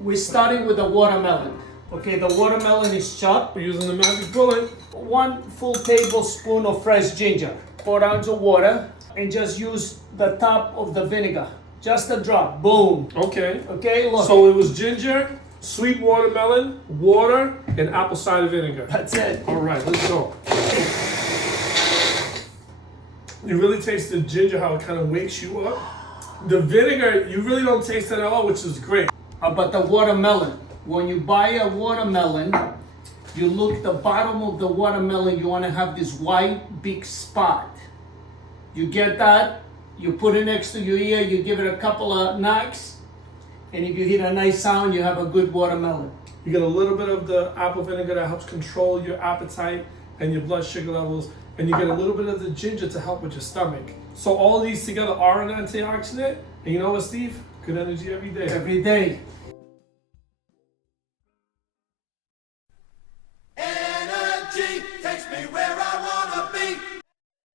we're starting with the watermelon. Okay, the watermelon is chopped. We're using the magic bullet. 1 full tablespoon of fresh ginger. 4 ounces of water, and just use the top of the vinegar. Just a drop. Boom. Okay. Okay, look. So it was ginger, sweet watermelon, water, and apple cider vinegar. That's it. All right, let's go. You really taste the ginger, how it kind of wakes you up. The vinegar, you really don't taste it at all, which is great. How about the watermelon? When you buy a watermelon, you look the bottom of the watermelon, you want to have this white big spot. You get that, you put it next to your ear, you give it a couple of knocks, and if you hear a nice sound, you have a good watermelon. You get a little bit of the apple vinegar that helps control your appetite and your blood sugar levels, and you get a little bit of the ginger to help with your stomach. So all these together are an antioxidant, and you know what, Steve? Good energy every day. Every day.